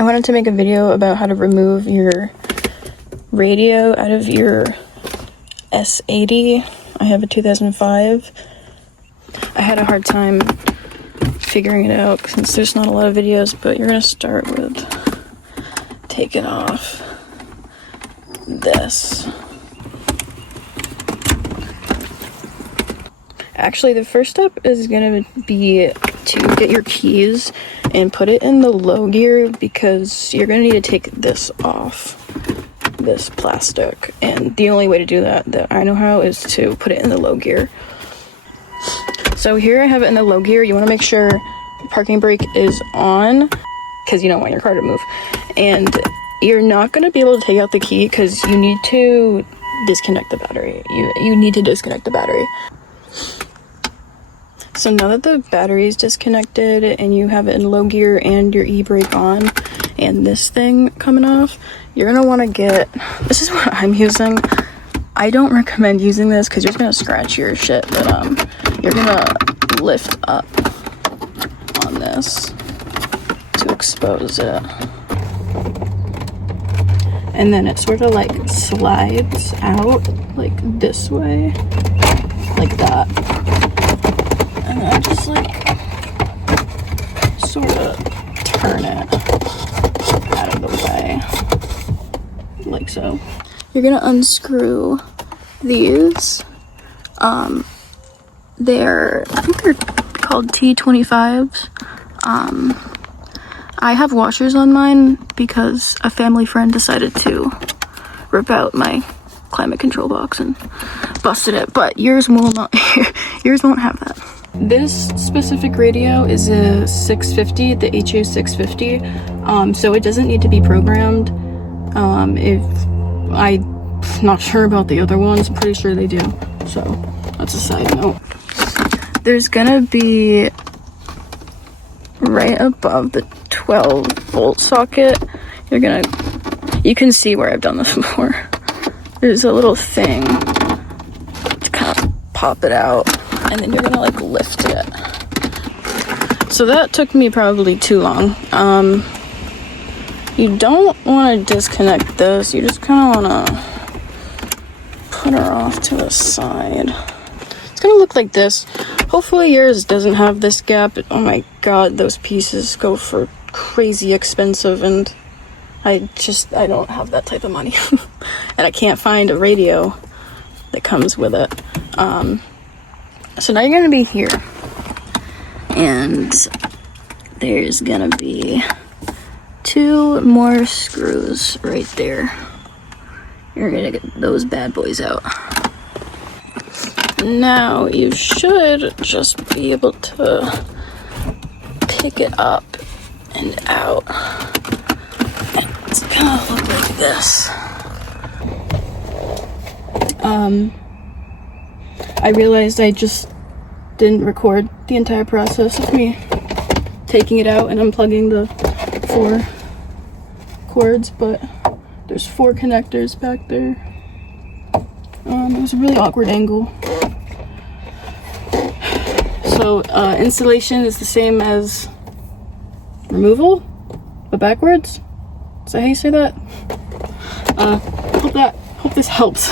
I wanted to make a video about how to remove your radio out of your S80. I have a 2005. I had a hard time figuring it out since there's not a lot of videos, but you're gonna start with taking off this. Actually, the first step is gonna be to get your keys and put it in the low gear, because you're gonna need to take this off, this plastic, and the only way to do that I know how is to put it in the low gear. So here I have it in the low gear. You want to make sure the parking brake is on, because you don't want your car to move, and you're not going to be able to take out the key because you need to disconnect the battery. You need to disconnect the battery. So now that the battery is disconnected and you have it in low gear and your e-brake on and this thing coming off, you're going to want to get, this is what I'm using. I don't recommend using this because you're just going to scratch your shit, but you're going to lift up on this to expose it. And then it sort of like slides out like this way, like that. And then just like sort of turn it out of the way, like so. You're gonna unscrew these. I think they're called T25s. I have washers on mine because a family friend decided to rip out my climate control box and busted it, but yours will not. Yours won't have that. This specific radio is a 650, the HU 650, so it doesn't need to be programmed. I'm not sure about the other ones, I'm pretty sure they do, so that's a side note. There's gonna be right above the 12-volt socket, you can see where I've done this before. There's a little thing to kind of pop it out, and then you're gonna like lift it. So that took me probably too long. You don't want to disconnect this, you just kind of want to put her off to the side. It's gonna look like this. Hopefully yours doesn't have this gap. Oh my god, those pieces go for crazy expensive, and I don't have that type of money. And I can't find a radio that comes with it. So now you're gonna be here, and there's gonna be 2 more screws right there. You're gonna get those bad boys out. Now you should just be able to pick it up and out. It's gonna look like this. I realized I just didn't record the entire process of me taking it out and unplugging the 4 cords, but there's 4 connectors back there. It was a really awkward angle. So installation is the same as removal, but backwards. Is that how you say that? Hope this helps.